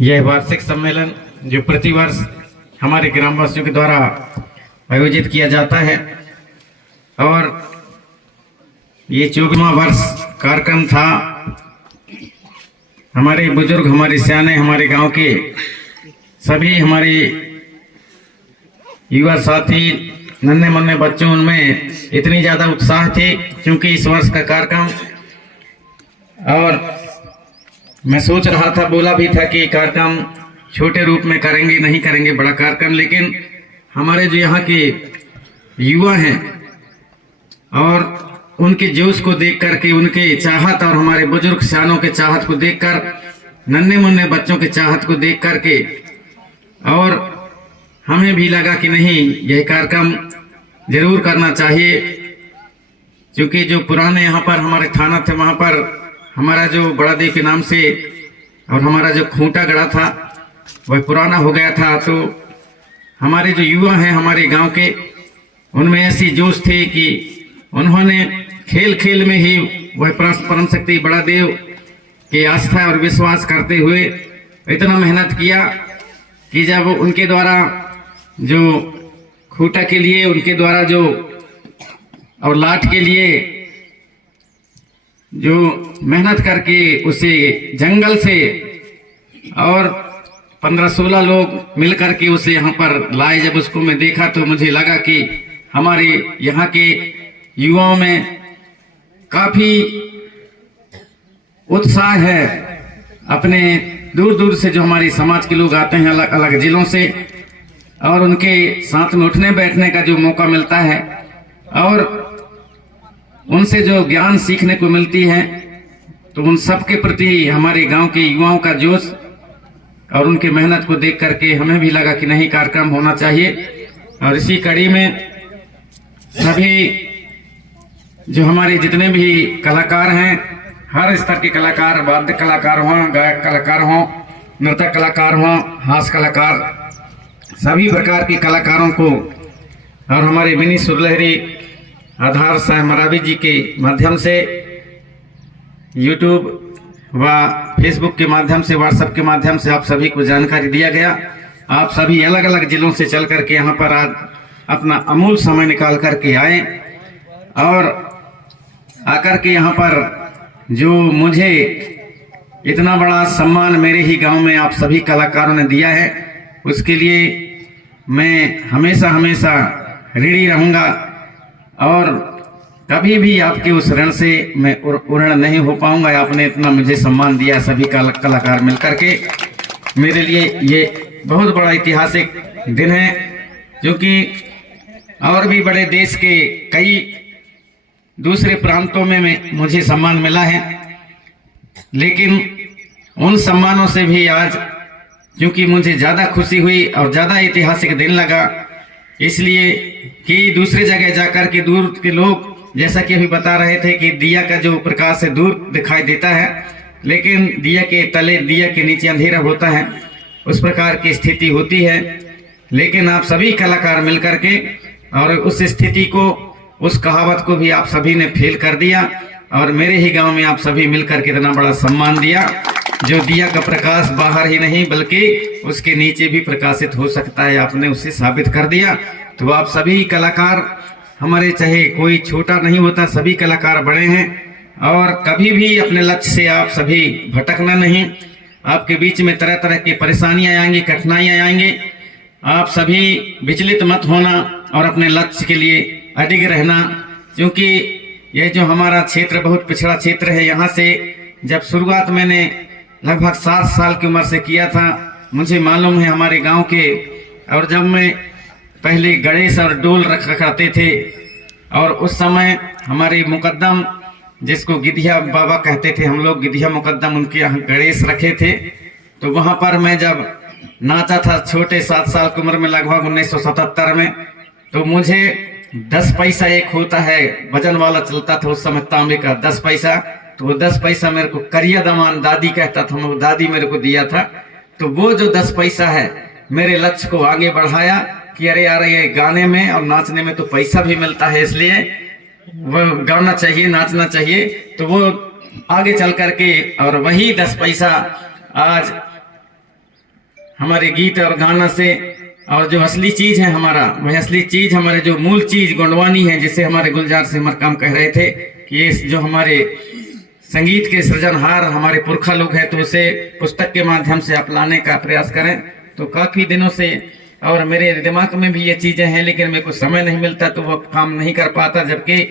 यह वार्षिक सम्मेलन जो प्रतिवर्ष हमारे ग्रामवासियों के द्वारा आयोजित किया जाता है और ये 24वां वर्ष कार्यक्रम था। हमारे बुजुर्ग, हमारे सियाने, हमारे गांव के सभी हमारे युवा साथी, नन्हे मुन्ने बच्चों, उनमें इतनी ज्यादा उत्साह थे क्योंकि इस वर्ष का कार्यक्रम, और मैं सोच रहा था, बोला भी था कि कार्यक्रम छोटे रूप में करेंगे, नहीं करेंगे बड़ा कार्यक्रम, लेकिन हमारे जो यहाँ के युवा हैं और उनके जोश को देख करके, उनके चाहत और हमारे बुजुर्ग सियानों के चाहत को देखकर, नन्हे मुन्ने बच्चों के चाहत को देख करके, और हमें भी लगा कि नहीं, यह कार्यक्रम जरूर करना चाहिए। क्योंकि जो पुराने यहाँ पर हमारे थाना थे, वहां पर हमारा जो बड़ा देव के नाम से और हमारा जो खूंटा गड़ा था वह पुराना हो गया था। तो हमारे जो युवा हैं हमारे गांव के, उनमें ऐसी जोश थी कि उन्होंने खेल खेल में ही वह परम शक्ति बड़ा देव की आस्था और विश्वास करते हुए इतना मेहनत किया कि जब उनके द्वारा जो खूंटा के लिए, उनके द्वारा जो और लाठ के लिए जो मेहनत करके उसे जंगल से और 15-16 लोग मिलकर के उसे यहाँ पर लाए, जब उसको मैं देखा तो मुझे लगा कि हमारे यहाँ के युवाओं में काफी उत्साह है। अपने दूर दूर से जो हमारे समाज के लोग आते हैं, अलग अलग जिलों से, और उनके साथ में उठने बैठने का जो मौका मिलता है और उनसे जो ज्ञान सीखने को मिलती है, तो उन सब के प्रति हमारे गांव के युवाओं का जोश और उनकी मेहनत को देख करके हमें भी लगा कि नहीं, कार्यक्रम होना चाहिए। और इसी कड़ी में सभी जो हमारे जितने भी कलाकार हैं, हर स्तर के कलाकार, वाद्य कलाकार हों, गायक कलाकार हों, नृत्य कलाकार हों, हास्य कलाकार, सभी प्रकार के कलाकारों को, और हमारे विनी सुरलहरी आधार साह मरावी जी के माध्यम से, यूट्यूब व फेसबुक के माध्यम से, व्हाट्सएप के माध्यम से आप सभी को जानकारी दिया गया। आप सभी अलग अलग जिलों से चल करके यहाँ पर आज अपना अमूल्य समय निकाल करके आए, और आकर के यहाँ पर जो मुझे इतना बड़ा सम्मान मेरे ही गांव में आप सभी कलाकारों ने दिया है, उसके लिए मैं हमेशा हमेशा ऋणी रहूंगा, और कभी भी आपके उस ऋण से मैं ऋण नहीं हो पाऊंगा। आपने इतना मुझे सम्मान दिया, सभी कलाकार मिलकर के, मेरे लिए ये बहुत बड़ा ऐतिहासिक दिन है। क्योंकि और भी बड़े देश के कई दूसरे प्रांतों में मुझे सम्मान मिला है, लेकिन उन सम्मानों से भी आज क्योंकि मुझे ज्यादा खुशी हुई और ज्यादा ऐतिहासिक दिन लगा, इसलिए कि दूसरे जगह जाकर के दूर के लोग, जैसा कि अभी बता रहे थे कि दिया का जो प्रकाश है दूर दिखाई देता है, लेकिन दिया के तले, दिया के नीचे अंधेरा होता है, उस प्रकार की स्थिति होती है। लेकिन आप सभी कलाकार मिलकर के और उस स्थिति को, उस कहावत को भी आप सभी ने फेल कर दिया, और मेरे ही गांव में आप सभी मिलकर के इतना बड़ा सम्मान दिया। जो दिया का प्रकाश बाहर ही नहीं बल्कि उसके नीचे भी प्रकाशित हो सकता है, आपने उसे साबित कर दिया। तो आप सभी कलाकार हमारे, चाहे कोई छोटा नहीं होता, सभी कलाकार बड़े हैं, और कभी भी अपने लक्ष्य से आप सभी भटकना नहीं। आपके बीच में तरह तरह की परेशानियां आएंगी, कठिनाइयां आएंगी, आप सभी विचलित मत होना और अपने लक्ष्य के लिए अडिग रहना। क्योंकि यह जो हमारा क्षेत्र बहुत पिछड़ा क्षेत्र है, यहाँ से जब शुरुआत मैंने लगभग 7 साल की उम्र से किया था, मुझे मालूम है हमारे गांव के, और जब मैं पहले गणेश और डोल रखाते थे, और उस समय हमारे मुकद्दम, जिसको गिधिया बाबा कहते थे हम लोग, गिधिया मुकद्दम, उनके यहाँ गणेश रखे थे। तो वहां पर मैं जब नाचा था छोटे 7 साल की उम्र में, लगभग 1977 में, तो मुझे 10 पैसा एक होता है वजन वाला चलता था उस समय, तांबे का 10 पैसा, तो वो 10 पैसा मेरे को करिया दमान दादी कहता था, वो दादी मेरे को दिया था। तो वो जो 10 पैसा है मेरे लक्ष्य को आगे बढ़ाया कि अरे यार, ये गाने में और नाचने में तो पैसा भी मिलता है, इसलिए वो गाना चाहिए, नाचना चाहिए। तो वो आगे चल करके और वही 10 पैसा आज हमारे गीत और गाना से, और जो असली चीज है हमारा, वह असली चीज हमारे जो मूल चीज गोंडवानी है, जिसे हमारे गुलजार से मरकाम कह रहे थे कि ये जो हमारे संगीत के सृजनहार हमारे पुरखा लोग हैं, तो उसे पुस्तक के माध्यम से आप लाने का प्रयास करें। तो काफी दिनों से और मेरे दिमाग में भी ये चीजें हैं, लेकिन मेरे को समय नहीं मिलता तो वो काम नहीं कर पाता, जबकि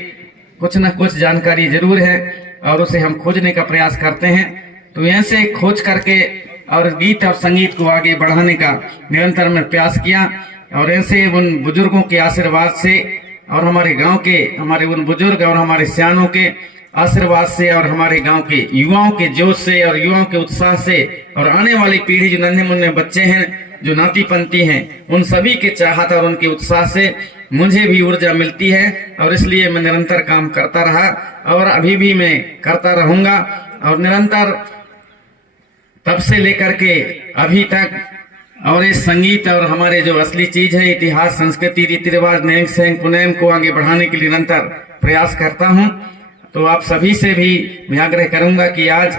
कुछ न कुछ जानकारी जरूर है और उसे हम खोजने का प्रयास करते हैं। तो ऐसे खोज करके और गीत और संगीत को आगे बढ़ाने का निरंतर मैं प्रयास किया, और ऐसे उन बुजुर्गों के आशीर्वाद से और हमारे गांव के हमारे उन बुजुर्ग और हमारे सियानों के आशीर्वाद से और हमारे गांव के युवाओं के जोश से और युवाओं के उत्साह से और आने वाली पीढ़ी जो नन्हे मुन्ने बच्चे हैं, जो नाती पंथी हैं, उन सभी के चाहत और उनके उत्साह से मुझे भी ऊर्जा मिलती है, और इसलिए मैं निरंतर काम करता रहा और अभी भी मैं करता रहूंगा। और निरंतर तब से लेकर के अभी तक, और इस संगीत और हमारे जो असली चीज है इतिहास, संस्कृति, रीति रिवाज, नेम सेंग पुनेम को आगे बढ़ाने के लिए निरंतर प्रयास करता हूं। तो आप सभी से भी मैं आग्रह करूंगा कि आज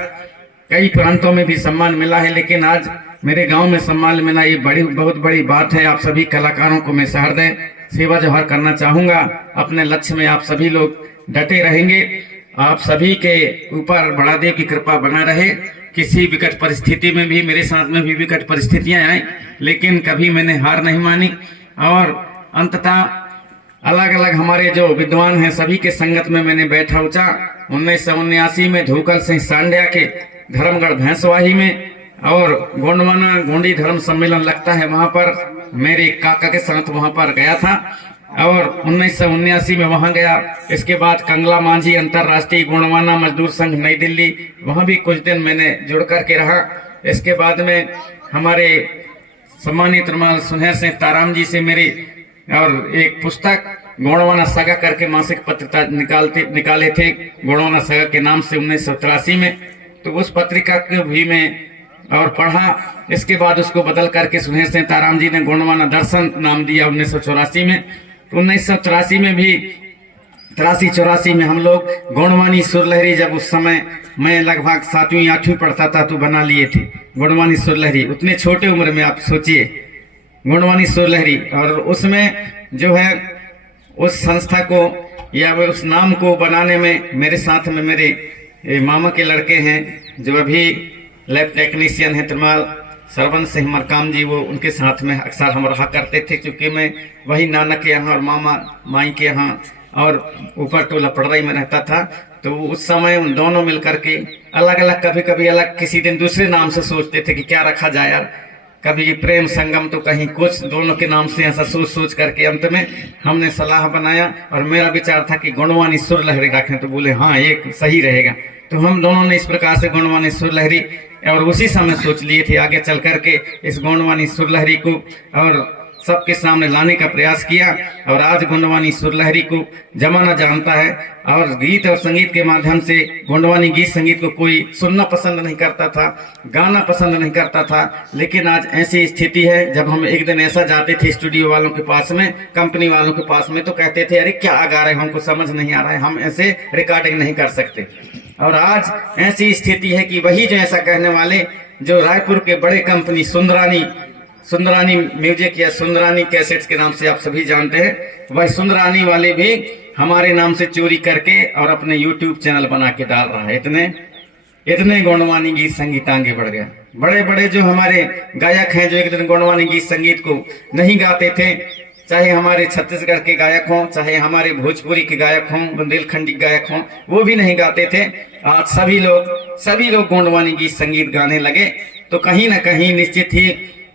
कई प्रांतों में भी सम्मान मिला है, लेकिन आज मेरे गांव में सम्मान मिला, ये बहुत बड़ी बात है। आप सभी कलाकारों को मैं सहृदय सेवा जोहार करना चाहूंगा। अपने लक्ष्य में आप सभी लोग डटे रहेंगे। आप सभी के ऊपर बड़ा देव की कृपा बना रहे। किसी विकट परिस्थिति में भी, मेरे साथ में भी विकट परिस्थितियां आई, लेकिन कभी मैंने हार नहीं मानी, और अंततः अलग अलग हमारे जो विद्वान हैं सभी के संगत में मैंने बैठा ऊंचा। 1979 में धूकल सिंह सांडिया के धर्मगढ़ भैंसवाही में और गोंडवाना गोंडी धर्म सम्मेलन लगता है, वहां पर मेरे काका के साथ वहां पर गया था, और 1979 में वहां गया। इसके बाद कंगला मांझी अंतरराष्ट्रीय गोंडवाना मजदूर संघ नई दिल्ली, वहां भी कुछ दिन मैंने जुड़ करके रहा। इसके बाद में हमारे सम्मानित रुमाल सुनहर सिंह ताराम जी से मेरी और एक पुस्तक गोंडवाना सगा करके मासिक पत्रिका निकाले थे गोंडवाना सगा के नाम से 1983 में। तो उस पत्रिका को भी मैं और पढ़ा। इसके बाद उसको बदल करके सुनहर सिंह ताराम जी ने गोंडवाना दर्शन नाम दिया 1984 में। 1983 में भी 83-84 में हम लोग गोंडवानी सुरलहरी, जब उस समय मैं लगभग 7वीं 8वीं पढ़ता था, तो बना लिए थे गोंडवानी सुरलहरी। उतने छोटे उम्र में आप सोचिए गोंडवानी सुरलहरी, और उसमें जो है उस संस्था को या उस नाम को बनाने में मेरे साथ में मेरे मामा के लड़के हैं जो अभी लैब टेक्नीशियन है त्रिमाल सरवन सिंह मरकाम जी, वो उनके साथ में अक्सर हम रहा करते थे, क्योंकि मैं वही नाना के यहाँ और मामा माई के यहाँ और ऊपर टोला पड़राई में रहता था। तो उस समय उन दोनों मिलकर के अलग अलग, कभी कभी अलग, किसी दिन दूसरे नाम से सोचते थे कि क्या रखा जाए यार, कभी प्रेम संगम तो कहीं कुछ, दोनों के नाम से ऐसा सोच सोच करके अंत में हमने सलाह बनाया, और मेरा विचार था कि गोंडवानी सुरलहरी रखें। तो बोले हाँ ये सही रहेगा। तो हम दोनों ने इस प्रकार से गोंडवानी सुरलहरी, और उसी समय सोच लिए थे आगे चल करके इस गोंडवानी सुरलहरी को और सबके सामने लाने का प्रयास किया। और आज गोंडवानी सुरलहरी को जमाना जानता है, और गीत और संगीत के माध्यम से गोंडवानी गीत संगीत को कोई सुनना पसंद नहीं करता था, गाना पसंद नहीं करता था। लेकिन आज ऐसी स्थिति है, जब हम एक दिन ऐसा जाते थे स्टूडियो वालों के पास में, कंपनी वालों के पास में, तो कहते थे अरे क्या गा रहे हैं, हमको समझ नहीं आ रहा है, हम ऐसे रिकॉर्डिंग नहीं कर सकते। और आज ऐसी स्थिति है कि वही जो ऐसा कहने वाले, जो रायपुर के बड़े कंपनी सुंदरानी म्यूजिक या सुंदरानी कैसेट्स के नाम से आप सभी जानते हैं, वह सुंदरानी वाले भी हमारे नाम से चोरी करके और अपने YouTube चैनल बना के डाल रहा है। इतने गोंडवानी गीत संगीत आगे बढ़ गया। बड़े बड़े जो हमारे गायक हैं, जो एक दिन गोंडवानी गीत संगीत को नहीं गाते थे, चाहे हमारे छत्तीसगढ़ के गायक हों, चाहे हमारे भोजपुरी के गायक हों, बुंदेलखंडी गायक हों, वो भी नहीं गाते थे। आज सभी लोग गोंडवानी गीत संगीत गाने लगे। तो कहीं ना कहीं निश्चित ही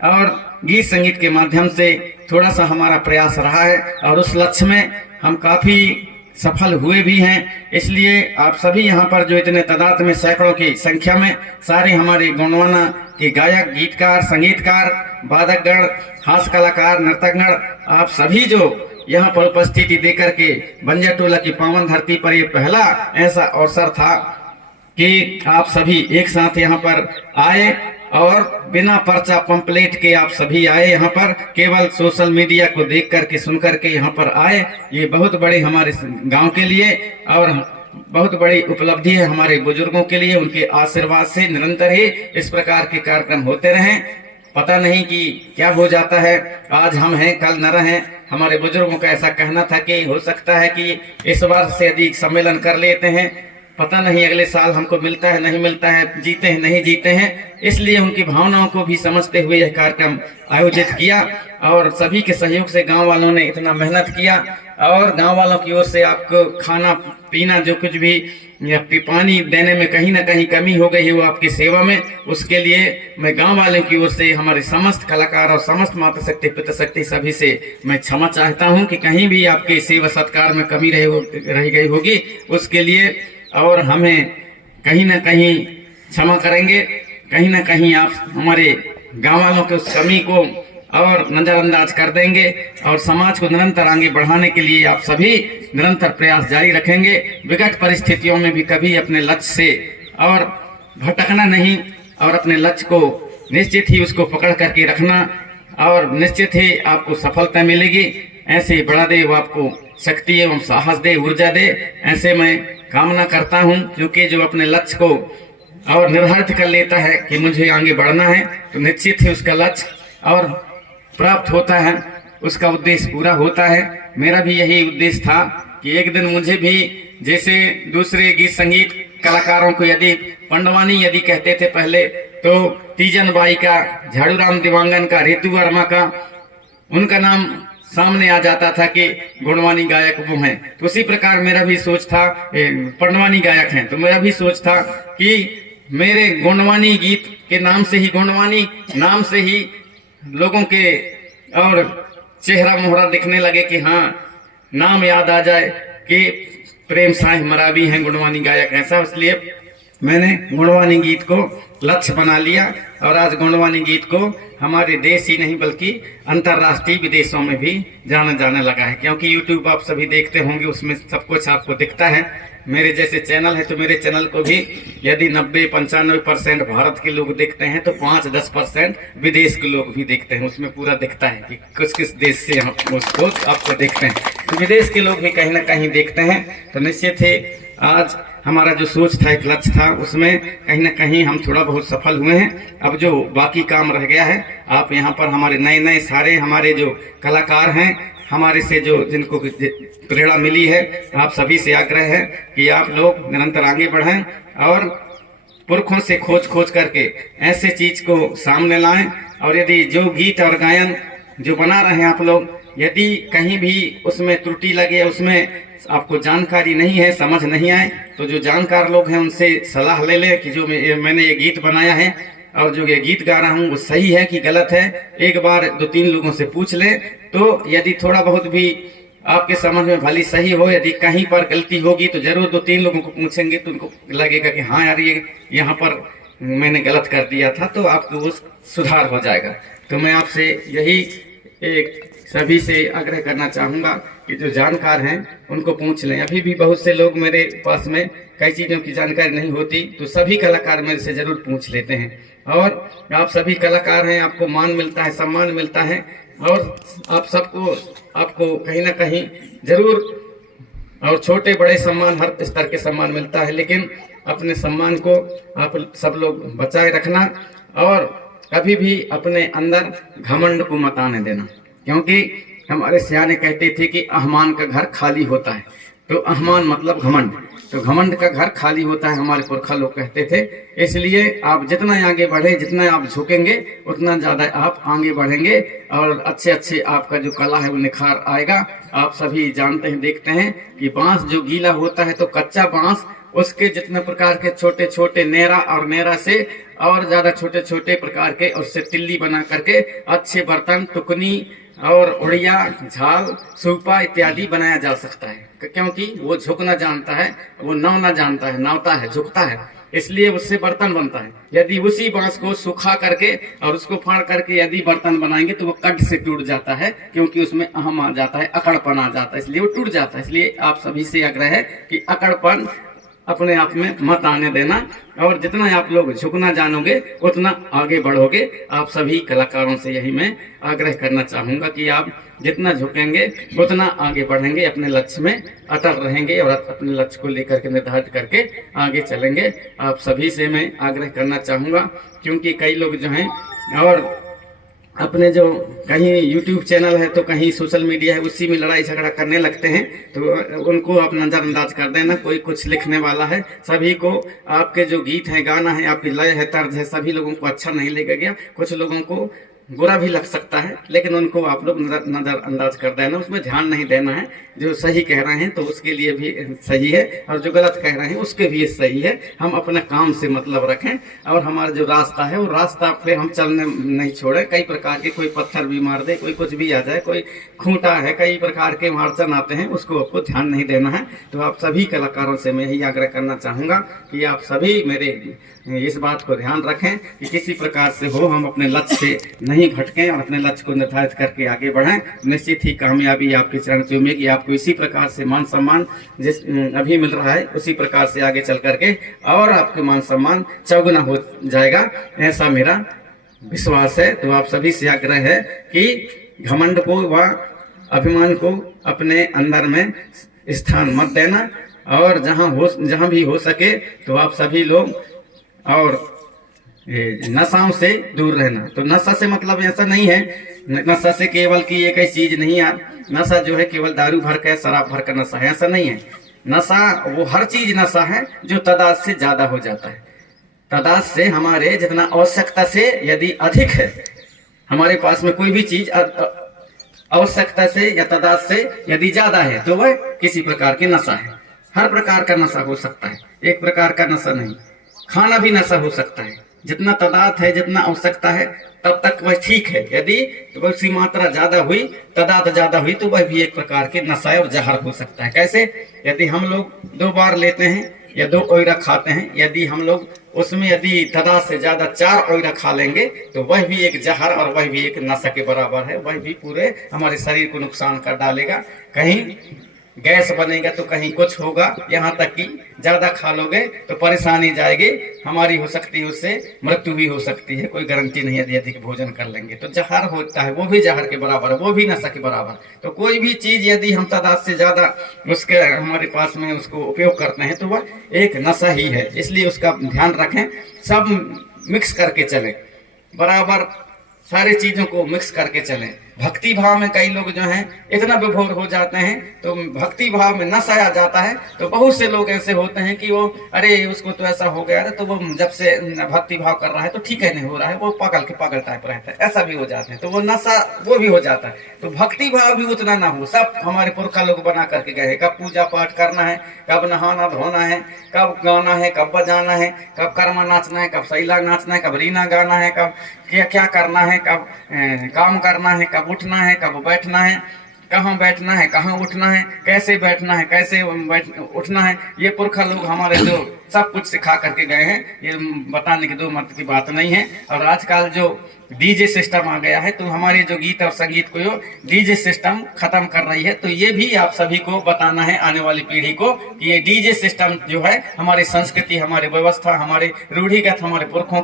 और गीत संगीत के माध्यम से थोड़ा सा हमारा प्रयास रहा है, और उस लक्ष्य में हम काफी सफल हुए भी हैं। इसलिए आप सभी यहाँ पर जो इतने तादाद में सैकड़ों की संख्या में सारे हमारे गोंडवाना के गायक, गीतकार, संगीतकार, वादकगण, हास्य कलाकार, नर्तकगण, आप सभी जो यहाँ पर उपस्थिति देकर के बंजा टोला की पावन धरती पर ये पहला ऐसा अवसर था कि आप सभी एक साथ यहाँ पर आए, और बिना पर्चा पंपलेट के आप सभी आए यहाँ पर, केवल सोशल मीडिया को देख करके सुन करके यहाँ पर आए। ये बहुत बड़े हमारे गांव के लिए और बहुत बड़ी उपलब्धि है हमारे बुजुर्गों के लिए। उनके आशीर्वाद से निरंतर ही इस प्रकार के कार्यक्रम होते रहें। पता नहीं कि क्या हो जाता है, आज हम हैं कल न रहें। हमारे बुजुर्गों का ऐसा कहना था कि हो सकता है कि इस बार से अधिक सम्मेलन कर लेते हैं, पता नहीं अगले साल हमको मिलता है नहीं मिलता है, जीते हैं नहीं जीते हैं। इसलिए उनकी भावनाओं को भी समझते हुए यह कार्यक्रम आयोजित किया और सभी के सहयोग से गांव वालों ने इतना मेहनत किया और गांव वालों की ओर से आपको खाना पीना जो कुछ भी या पानी देने में कहीं ना कहीं कमी हो गई है वो आपकी सेवा में, उसके लिए मैं गांव वालों की ओर से हमारे समस्त कलाकार और समस्त माता शक्ति पिता शक्ति सभी से मैं क्षमा चाहता हूं कि कहीं भी आपके सेवा सत्कार में कमी रह गई होगी, उसके लिए और हमें कहीं ना कहीं क्षमा करेंगे। कहीं ना कहीं आप हमारे गांव वालों के उस कमी को और नजरअंदाज कर देंगे और समाज को निरंतर आगे बढ़ाने के लिए आप सभी निरंतर प्रयास जारी रखेंगे। विकट परिस्थितियों में भी कभी अपने लक्ष्य से और भटकना नहीं और अपने लक्ष्य को निश्चित ही उसको पकड़ करके रखना और निश्चित ही आपको सफलता मिलेगी। ऐसे बड़ा देव आपको शक्ति एवं साहस दे, ऊर्जा दे, ऐसे मैं कामना करता हूं। क्योंकि जो अपने लक्ष्य को और निर्धारित कर लेता है कि मुझे आगे बढ़ना है तो निश्चित ही उसका लक्ष्य और प्राप्त होता है, उसका उद्देश्य पूरा होता है। मेरा भी यही उद्देश्य था कि एक दिन मुझे भी जैसे दूसरे गीत संगीत कलाकारों को यदि पंडवानी यदि कहते थे पहले, तो तीजन बाई का, झाड़ू राम दिवांगन का, रितु वर्मा का, उनका नाम सामने आ जाता था कि गुणवानी गायक वो हैं। तो उसी प्रकार मेरा भी सोच था, पंडवानी गायक हैं, तो मेरा भी सोच था कि मेरे गुणवानी गीत के नाम से ही, गुणवानी नाम से ही लोगों के और चेहरा मोहरा दिखने लगे कि हाँ नाम याद आ जाए कि प्रेम साईं मरावी हैं गुणवानी गायक। ऐसा इसलिए मैंने गुणवानी गीत को लक्ष्य बना लिया और आज गुणवानी गीत को हमारे देश ही नहीं बल्कि अंतर्राष्ट्रीय विदेशों में भी जाना जाने लगा है। क्योंकि YouTube आप सभी देखते होंगे, उसमें सब कुछ आपको दिखता है। मेरे जैसे चैनल है तो मेरे चैनल को भी यदि 90-95% भारत के लोग देखते हैं तो 5-10% विदेश के लोग भी देखते हैं। उसमें पूरा दिखता है कि किस किस देश से हम उसको आपको देखते हैं। तो विदेश के लोग भी कहीं ना कहीं देखते हैं। तो निश्चित है आज हमारा जो सोच था, एक लक्ष्य था, उसमें कहीं ना कहीं हम थोड़ा बहुत सफल हुए हैं। अब जो बाकी काम रह गया है, आप यहाँ पर हमारे नए नए सारे हमारे जो कलाकार हैं, हमारे से जो जिनको प्रेरणा मिली है, आप सभी से आग्रह है कि आप लोग निरंतर आगे बढ़ें और पुरखों से खोज करके ऐसे चीज को सामने लाएं। और यदि जो गीत और गायन जो बना रहे हैं आप लोग, यदि कहीं भी उसमें त्रुटि लगे, उसमें आपको जानकारी नहीं है, समझ नहीं आए, तो जो जानकार लोग हैं उनसे सलाह ले ले कि जो मैंने ये गीत बनाया है और जो ये गीत गा रहा हूँ वो सही है कि गलत है। एक बार 2-3 लोगों से पूछ ले, तो यदि थोड़ा बहुत भी आपके समझ में भली सही हो, यदि कहीं पर गलती होगी तो जरूर 2-3 लोगों को पूछेंगे तो उनको लगेगा कि हाँ यार ये यहाँ पर मैंने गलत कर दिया था, तो आपको वो सुधार हो जाएगा। तो मैं आपसे यही एक सभी से आग्रह करना चाहूँगा कि जो जानकार हैं उनको पूछ लें। अभी भी बहुत से लोग मेरे पास में कई चीज़ों की जानकारी नहीं होती, तो सभी कलाकार मेरे से जरूर पूछ लेते हैं। और आप सभी कलाकार हैं, आपको मान मिलता है, सम्मान मिलता है और आप सबको आपको कहीं ना कहीं जरूर और छोटे बड़े सम्मान, हर स्तर के सम्मान मिलता है। लेकिन अपने सम्मान को आप सब लोग बचाए रखना और कभी भी अपने अंदर घमंड को मत आने देना। क्योंकि हमारे सियाने कहते थे कि अहमान का घर खाली होता है। तो अहमान मतलब घमंड, तो घमंड का घर खाली होता है, हमारे पुरखा लोग कहते थे। इसलिए आप जितना आगे बढ़े, जितना आप झुकेंगे, उतना ज्यादा आप आगे बढ़ेंगे और अच्छे अच्छे आपका जो कला है वो निखार आएगा। आप सभी जानते हैं, देखते हैं कि बांस जो गीला होता है तो कच्चा बांस, उसके जितने प्रकार के छोटे छोटे नेरा और नेरा से और ज्यादा छोटे छोटे प्रकार के उससे तिल्ली बना करके अच्छे बर्तन, टुकनी और उड़िया, झाल, सूपा इत्यादि बनाया जा सकता है। क्योंकि वो झुकना जानता है, वो नावना जानता है, नावता है, झुकता है, इसलिए उससे बर्तन बनता है। यदि उसी बांस को सुखा करके और उसको फाड़ करके यदि बर्तन बनाएंगे तो वो कट से टूट जाता है, क्योंकि उसमें अहम आ जाता है, अकड़पन आ जाता है, इसलिए वो टूट जाता है। इसलिए आप सभी से आग्रह है कि अकड़पन अपने आप में मत आने देना, और जितना आप लोग झुकना जानोगे उतना आगे बढ़ोगे। आप सभी कलाकारों से यही मैं आग्रह करना चाहूँगा कि आप जितना झुकेंगे उतना आगे बढ़ेंगे, अपने लक्ष्य में अटल रहेंगे और अपने लक्ष्य को लेकर के निर्धारित करके आगे चलेंगे। आप सभी से मैं आग्रह करना चाहूँगा, क्योंकि कई लोग जो हैं और अपने जो कहीं YouTube चैनल है तो कहीं सोशल मीडिया है, उसी में लड़ाई झगड़ा करने लगते हैं, तो उनको आप नजरअंदाज कर देना। कोई कुछ लिखने वाला है, सभी को आपके जो गीत है, गाना है, आपकी लय है, तर्ज है, सभी लोगों को अच्छा नहीं लगेगा। कुछ लोगों को बुरा भी लग सकता है, लेकिन उनको आप लोग नजरअंदाज कर देना, उसमें ध्यान नहीं देना है। जो सही कह रहे हैं तो उसके लिए भी सही है, और जो गलत कह रहे हैं उसके भी सही है। हम अपने काम से मतलब रखें, और हमारा जो रास्ता है वो रास्ता पे हम चलने नहीं छोड़े। कई प्रकार के, कोई पत्थर भी मार दे, कोई कुछ भी आ जाए, कोई खूंटा है, कई प्रकार के मार्चन आते हैं, उसको आपको ध्यान नहीं देना है। तो आप सभी कलाकारों से मैं यही आग्रह करना चाहूँगा कि आप सभी मेरे इस बात को ध्यान रखें कि किसी प्रकार से हो हम अपने लक्ष्य से नहीं भटकें और अपने लक्ष्य को निर्धारित करके आगे बढ़ें। निश्चित ही कामयाबी आपके चरण चूमेगी। आपको इसी प्रकार से मान सम्मान जिस अभी मिल रहा है, उसी प्रकार से आगे चल करके और आपके मान सम्मान चौगुना हो जाएगा, ऐसा मेरा विश्वास है। तो आप सभी से आग्रह है कि घमंड को व अभिमान को अपने अंदर में स्थान मत देना, और जहां भी हो सके तो आप सभी लोग और नशाओं से दूर रहना। तो नशा से मतलब ऐसा नहीं है, नशा से केवल कि एक ऐसी चीज नहीं यार, नशा जो है केवल दारू भर का, शराब भर का नशा है, ऐसा नहीं है। नशा वो हर चीज नशा है जो तादाद से ज्यादा हो जाता है। तादाद से हमारे जितना आवश्यकता से यदि अधिक है, हमारे पास में कोई भी चीज आवश्यकता से या तादाद से यदि ज्यादा है तो वह किसी प्रकार के नशा है। हर प्रकार का नशा हो सकता है, एक प्रकार का नशा नहीं। खाना भी नशा हो सकता है, जितना तादाद है, जितना आवश्यकता है तब तक वह ठीक है। यदि तो उसकी मात्रा ज्यादा हुई, तादाद ज्यादा हुई, तो वह भी एक प्रकार के नशा और जहर हो सकता है। कैसे? यदि हम लोग 2 बार लेते हैं या 2 ओइरा खाते हैं, यदि हम लोग उसमें यदि तादाद से ज्यादा 4 ओइरा खा लेंगे तो वह भी एक जहर और वह भी एक नशा के बराबर है। वह भी पूरे हमारे शरीर को नुकसान कर डालेगा। कहीं गैस बनेगा तो कहीं कुछ होगा, यहाँ तक कि ज्यादा खा लोगे तो परेशानी जाएगी, हमारी हो सकती है, उससे मृत्यु भी हो सकती है। कोई गारंटी नहीं यदि अधिक भोजन कर लेंगे तो जहर होता है, वो भी जहर के बराबर है, वो भी नशा के बराबर। तो कोई भी चीज यदि हम तादाद से ज्यादा उसके हमारे पास में उसको उपयोग करते हैं तो वह एक नशा ही है। इसलिए उसका ध्यान रखें, सब मिक्स करके चले, बराबर सारी चीजों को मिक्स करके चलें। भक्ति भाव में कई लोग जो हैं इतना विभोर हो जाते हैं, तो भक्ति भाव में नशा आ जाता है। तो बहुत से लोग ऐसे होते हैं कि वो अरे उसको तो ऐसा हो गया, तो वो जब से भक्ति भाव कर रहा है तो ठीक है, नहीं हो रहा है, वो पागल टाइप रहता है, ऐसा भी हो जाते हैं, तो वो नशा वो भी हो जाता है। तो भक्ति भाव भी उतना ना हो। सब हमारे पुरखा लोग बना करके गए, कब पूजा पाठ करना है, कब नहाना धोना है, कब गाना है, कब बजाना है, कब कर्मा नाचना है, कब सैला नाचना है, कब रीना गाना है, कब क्या करना है, कब काम करना है, कब उठना है, कब बैठना है, कहाँ बैठना है, कहाँ उठना है, कैसे बैठना है, कैसे उठना है। ये पुरखा लोग हमारे जो सब कुछ सिखा करके गए हैं, ये बताने की 2 मत की बात नहीं है। और आजकल जो डीजे सिस्टम आ गया है, तो हमारे जो गीत और संगीत को डीजे सिस्टम खत्म कर रही है। तो ये भी आप सभी को बताना है, आने वाली पीढ़ी को, कि ये डीजे सिस्टम जो है हमारी संस्कृति, हमारी व्यवस्था, हमारे रूढ़िगत, हमारे पुरखों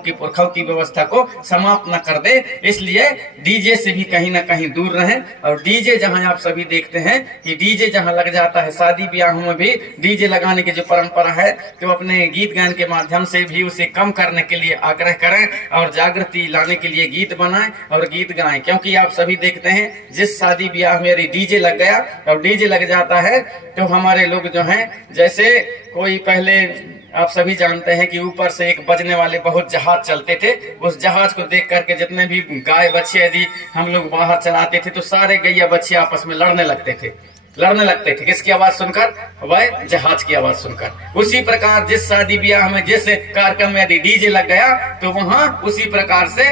की व्यवस्था को समाप्त न कर दे। इसलिए डीजे से भी कहीं ना कहीं दूर रहे। और डीजे जहां आप सभी देखते हैं कि डीजे जहां लग जाता है, शादी ब्याहों में भी डीजे लगाने की जो परंपरा है, तो अपने गीत गान के माध्यम से भी उसे कम करने के लिए आग्रह करें और जागृति लाने के लिए गीत बनाएं और गीत गाएं। क्योंकि आप सभी देखते हैं, जिस शादी ब्याह में यदि डीजे लग गया और डीजे लग जाता है, तो हमारे लोग जो हैं, जैसे कोई पहले आप सभी जानते हैं कि ऊपर से एक बजने वाले बहुत जहाज चलते थे, उस जहाज को देख करके जितने भी गाय बच्चे यदि हम लोग बाहर चलाते थे तो सारे गैया बच्चे आपस में लड़ने लगते थे। किसकी आवाज सुनकर? वह जहाज की आवाज सुनकर। उसी प्रकार जिस शादी ब्याह में, जिस कार्यक्रम में यदि डीजे लग गया तो वहां उसी प्रकार से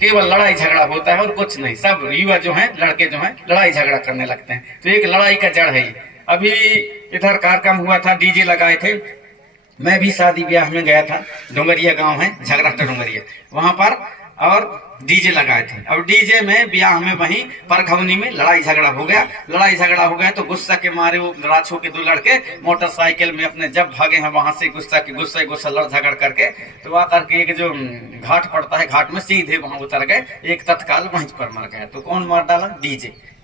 केवल लड़ाई झगड़ा होता है और कुछ नहीं। सब युवा जो हैं, लड़के जो हैं, लड़ाई झगड़ा करने लगते हैं। तो एक लड़ाई का जड़ है। अभी इधर कार्यक्रम हुआ था, डीजे लगाए थे, मैं भी शादी ब्याह में गया था। डोंगरिया गांव है, झगड़ा डोंगरिया, वहां पर और डीजे लगाए थे। और डीजे में ब्याह में वहीं परखवनी में लड़ाई झगड़ा हो गया तो गुस्सा के मारे वो राछों के 2 लड़के मोटरसाइकिल में अपने जब भागे हैं वहां से गुस्सा लड़ झगड़ करके, तो आकर के एक जो घाट पड़ता है, घाट में सीधे वहां उतर गए, एक तत्काल वहीं पर मर गया। तो कौन मार डाला?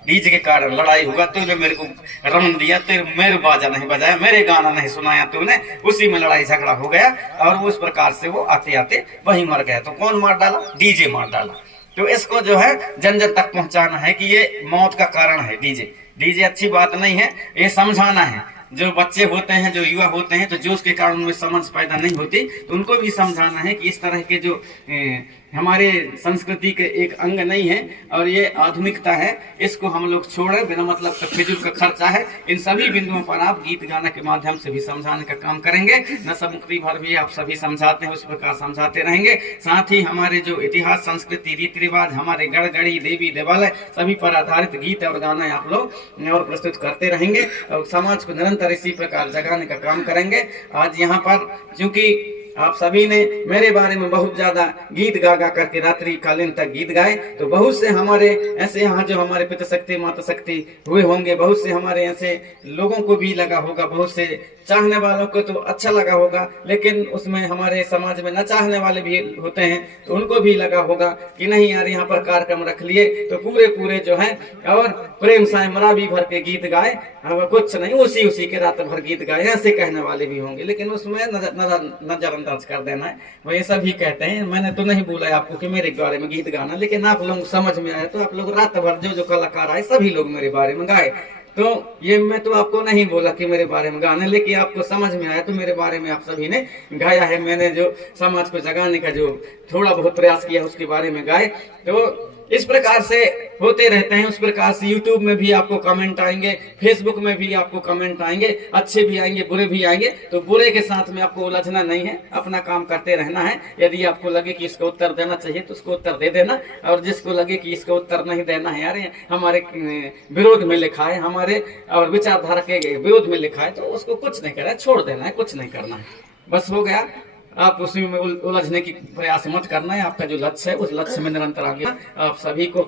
डीजे के कारण लड़ाई हुआ। तूने मेरे को रमन दिया, तेरे मेरे बाजा नहीं बजाया, मेरे गाना नहीं सुनाया तूने, उसी में लड़ाई झगड़ा हो गया और उस प्रकार से वो आते आते वहीं मर गया। तो कौन मार डाला? डीजे मार डाला। तो इसको जो है जन जन तक पहुंचाना है कि ये मौत का कारण है डीजे अच्छी बात नहीं है, ये समझाना है। जो बच्चे होते हैं, जो युवा होते हैं, तो जो उसके कारण उनमें समझ पैदा नहीं होती, तो उनको भी समझाना है कि इस तरह के जो हमारे संस्कृति के एक अंग नहीं है और ये आधुनिकता है, इसको हम लोग छोड़े, बिना मतलब का फिजूल का खर्चा है। इन सभी बिंदुओं पर आप गीत गाना के माध्यम से भी समझाने का काम करेंगे। नशा मुक्ति भर भी आप सभी समझाते हैं, उस प्रकार समझाते रहेंगे। साथ ही हमारे जो इतिहास, संस्कृति, रीति रिवाज, हमारे गढ़गढ़ी, देवी देवालय, सभी पर आधारित गीत और गाने आप लोग और प्रस्तुत करते रहेंगे और समाज को निरंतर इसी प्रकार जगाने का काम करेंगे। आज यहाँ पर चूंकि आप सभी ने मेरे बारे में बहुत ज्यादा गीत गा करके रात्रि कालीन तक गीत गाए, तो बहुत से हमारे ऐसे यहाँ जो हमारे पिता शक्ति माता शक्ति हुए होंगे, बहुत से हमारे ऐसे लोगों को भी लगा होगा, बहुत से चाहने वालों को तो अच्छा लगा होगा, लेकिन उसमें हमारे समाज में न चाहने वाले भी होते हैं, तो उनको भी लगा होगा कि नहीं यार यहाँ पर कार्यक्रम रख लिए तो पूरे जो है और प्रेम साय मरा भी भर के गीत गाए, कुछ नहीं उसी के रात भर गीत गाए, ऐसे कहने वाले भी होंगे। लेकिन उसमें नजरअंदाज कर देना है। वो ये सभी कहते हैं, मैंने तो नहीं बोला है आपको कि मेरे बारे में गीत गाना, लेकिन आप लोग समझ में आए तो आप लोग रात भर जो कलाकार आए सभी लोग मेरे बारे में गाए। तो ये मैं तो आपको नहीं बोला कि मेरे बारे में गाने, लेकिन आपको समझ में आया तो मेरे बारे में आप सभी ने गाया है। मैंने जो समाज को जगाने का जो थोड़ा बहुत प्रयास किया उसके बारे में गाए। तो इस प्रकार से होते रहते हैं। उस प्रकार से यूट्यूब में भी आपको कमेंट आएंगे, फेसबुक में भी आपको कमेंट आएंगे, अच्छे भी आएंगे, बुरे भी आएंगे। तो बुरे के साथ में आपको उलझना नहीं है, अपना काम करते रहना है। यदि आपको लगे कि इसका उत्तर देना चाहिए तो उसको उत्तर दे देना, और जिसको लगे कि इसका उत्तर नहीं देना है, यार हमारे विरोध में लिखा है, हमारे और विचारधारा के विरोध में लिखा है, तो उसको कुछ नहीं करना है, छोड़ देना है, कुछ नहीं करना है, बस हो गया। आप उसी में उलझने की प्रयास मत करना है। आपका जो लक्ष्य है उस लक्ष्य में निरंतर आगे। आप सभी को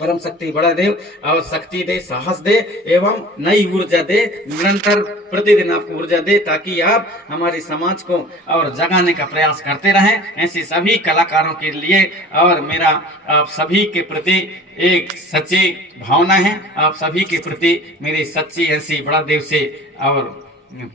परम शक्ति बड़ा दे और शक्ति दे, साहस दे एवं नई ऊर्जा दे, निरंतर प्रतिदिन आपको ऊर्जा दे, ताकि आप हमारे समाज को और जगाने का प्रयास करते रहें। ऐसे सभी कलाकारों के लिए और मेरा आप सभी के प्रति एक सच्ची भावना है, आप सभी के प्रति मेरी सच्ची ऐसी बड़ा देव से और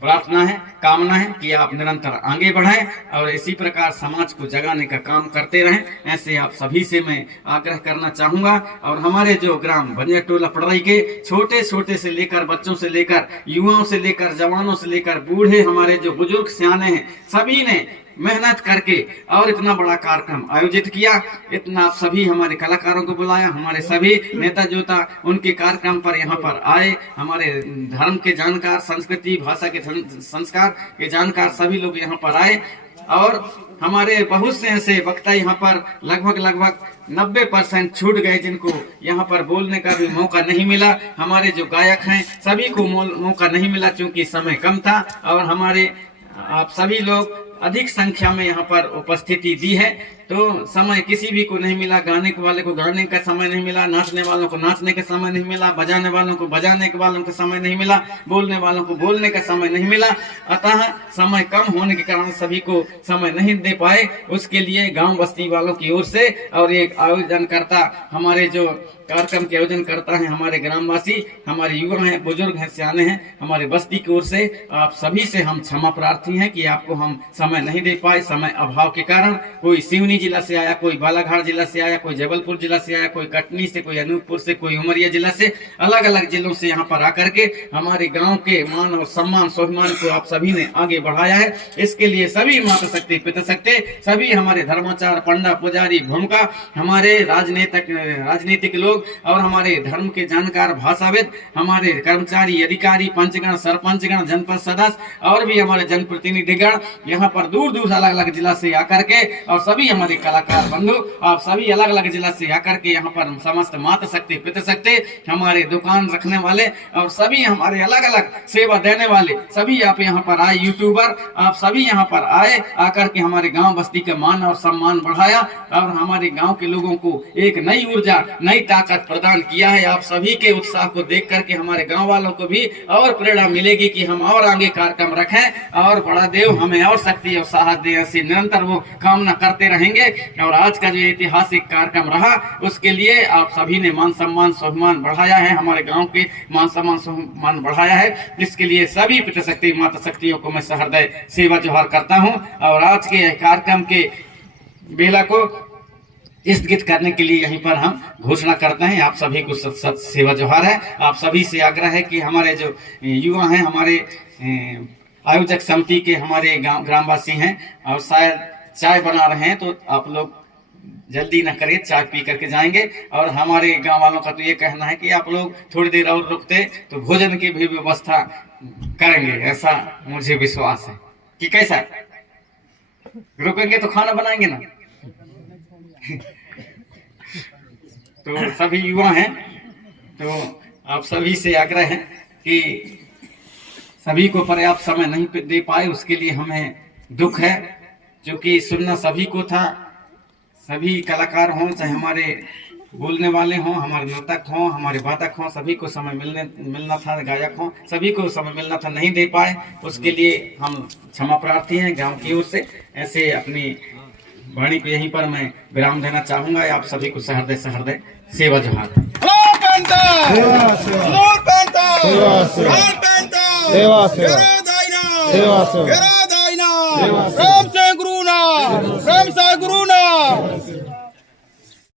प्रार्थना है, कामना है कि आप निरंतर आगे बढ़ें और इसी प्रकार समाज को जगाने का काम करते रहें। ऐसे आप सभी से मैं आग्रह करना चाहूंगा। और हमारे जो ग्राम बनियाटोला पड़रई के छोटे छोटे से लेकर बच्चों से लेकर युवाओं से लेकर जवानों से लेकर बूढ़े, हमारे जो बुजुर्ग सियाने हैं, सभी ने मेहनत करके और इतना बड़ा कार्यक्रम आयोजित किया। इतना आप सभी हमारे कलाकारों को बुलाया, हमारे सभी नेता जो था उनके कार्यक्रम पर यहाँ पर आए, हमारे धर्म के जानकार, संस्कृति भाषा के संस्कार के जानकार सभी लोग यहाँ पर आए। और हमारे बहुत से ऐसे वक्ता यहाँ पर लगभग 90% छूट गए, जिनको यहाँ पर बोलने का भी मौका नहीं मिला। हमारे जो गायक हैं सभी को मौका नहीं मिला, क्योंकि समय कम था। और हमारे आप सभी लोग अधिक संख्या में यहाँ पर उपस्थिति दी है, तो समय किसी भी को नहीं मिला। गाने वाले को गाने का समय नहीं मिला, नाचने वालों को नाचने का समय नहीं मिला, बजाने वालों को बजाने के वालों का समय नहीं मिला, बोलने वालों को बोलने का समय नहीं मिला। अतः समय कम होने के कारण सभी को समय नहीं दे पाए। उसके लिए गांव बस्ती वालों की ओर से और एक आयोजन करता, हमारे जो कार्यक्रम के आयोजन करता है हमारे ग्रामवासी, हमारे युवा हैं, बुजुर्ग हैं, सियाने हैं, हमारे बस्ती की ओर से आप सभी से हम क्षमा प्रार्थी हैं कि आपको हम समय नहीं दे पाए, समय अभाव के कारण। कोई सिवनी जिला से आया, कोई बालाघाट जिला से आया, कोई जबलपुर जिला से आया, कोई कटनी से, कोई अनूपपुर से, कोई उमरिया जिला से, अलग अलग जिलों से यहाँ पर आकर के हमारे गांव के मान और सम्मान स्वाभिमान को आप सभी ने आगे बढ़ाया है। इसके लिए सभी माता शक्ति पिता शक्ति, सभी हमारे धर्माचार्य, पंडा, पुजारी, भूमिका, हमारे राजनीतिक लोग और हमारे धर्म के जानकार, भाषाविद, हमारे कर्मचारी, अधिकारी, पंचगण, सरपंचगण, जनपद सदस्य और भी हमारे जनप्रतिनिधिगण यहाँ पर पर दूर दूर अलग अलग जिला से आकर के, और सभी हमारे कलाकार बंधु आप सभी अलग अलग जिला से आकर के यहाँ पर समस्त माता शक्ति पिता शक्ति हमारे दुकान रखने वाले और सभी हमारे अलग अलग सेवा देने वाले सभी आप यहाँ पर आए, यूट्यूबर आप सभी यहाँ पर आए, आकर के हमारे गांव बस्ती का मान और सम्मान बढ़ाया और हमारे गांव के लोगों को एक नई ऊर्जा नई ताकत प्रदान किया है। आप सभी के उत्साह को देख करके हमारे गांव वालों को भी और प्रेरणा मिलेगी कि हम और आगे कार्यक्रम रखें और बड़ा देव हमें और शक्ति और साहस दे, ऐसे निरंतर वो कामना करते रहेंगे। और आज का जो ऐतिहासिक कार्यक्रम रहा उसके लिए आप सभी ने मान सम्मान स्वाभिमान बढ़ाया है, हमारे गांव के मान सम्मान स्वाभिमान बढ़ाया है। इसके लिए सभी पिता शक्ति माता शक्तियों को मैं सहृदय सेवा जोहार करता हूं। और आज के कार्यक्रम के बेला को स्थगित करने के लिए यहीं पर हम घोषणा करते हैं। आप सभी को सत सत सेवा जोहार है। आप सभी से आग्रह है कि हमारे जो युवा हैं, हमारे आयोजक समिति के हमारे गांव ग्रामवासी हैं और शायद चाय बना रहे हैं, तो आप लोग जल्दी न करें, चाय पी करके जाएंगे। और हमारे गांव वालों का तो ये कहना है कि आप लोग थोड़ी देर और रुकते तो भोजन की भी व्यवस्था करेंगे, ऐसा मुझे विश्वास है। कि कैसा रुकेंगे तो खाना बनाएंगे ना। तो सभी युवा हैं, तो आप सभी से आग्रह है कि सभी को पर्याप्त समय नहीं दे पाए, उसके लिए हमें दुख है, क्योंकि सुनना सभी को था। सभी कलाकार हों, चाहे हमारे बोलने वाले हों, हमारे नर्तक हों, हमारे वादक हों, सभी को समय मिलना था, गायक हों, सभी को समय मिलना था, नहीं दे पाए। उसके लिए हम क्षमा प्रार्थी हैं गांव की ओर से। ऐसे अपनी वाणी को यहीं पर मैं विराम देना चाहूंगा। आप सभी को सहृदय सहृदय सेवा जोहार। सेवा